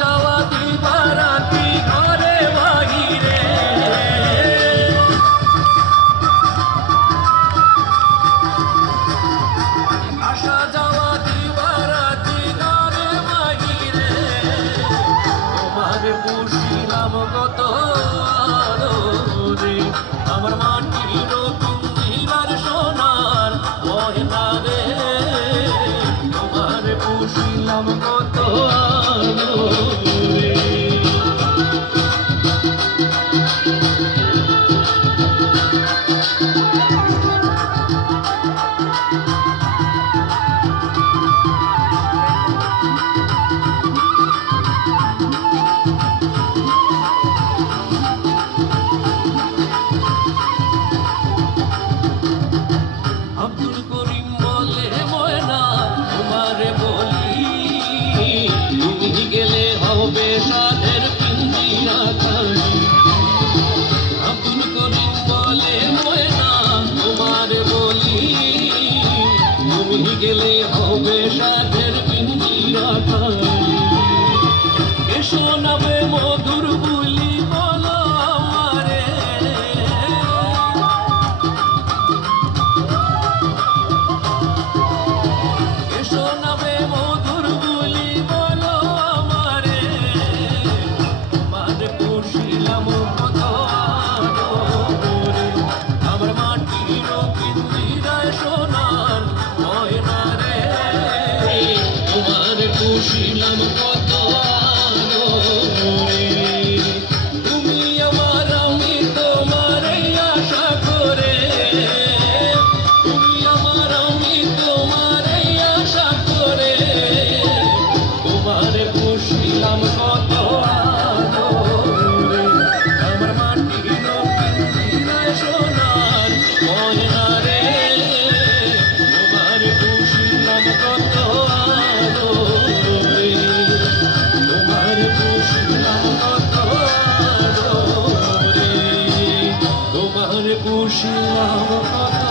যাওয়া দিবারাতি ঘরে বাহিরে, আসা যাওয়া দিবারাতি ঘরে বাহিরে, তোমার পুষিলাম কত আদরে, আমার মাটির পিঞ্জিরার সোনার ময়না রে, তোমার পুষিলাম কত আদরে। আব্দুল করিম বলে ময়না তোমারে বলি, তুমি গেলে হবে সাধের পিঞ্জিরা খালি। আব্দুল করিম বলে ময়না তোমারে বলি, তুমি গেলে হবে সাধের পিঞ্জিরা খালি। এসো নামে মধুর বুলি বলো আমারে, এসো নামে মধুর বুলি বলো আমারে, তোমার পুষিলাম কত আদরে, আমার মাটির পিঞ্জিরায় সোনার ময়না রে, তোমার পুষিলাম কত আদরে। তুমি আমার আমি তোমার আশা করে, তুমি আমার আমি তোমার আশা করে, তোমার পুষিলাম কত আদরে, আমার মাটির পিঞ্জিরায় সোনার ময়না রে, তোমার পুষিলাম কত আদরে, তোমার পুষিলাম কত আদরে, তোমার পুষিলাম কত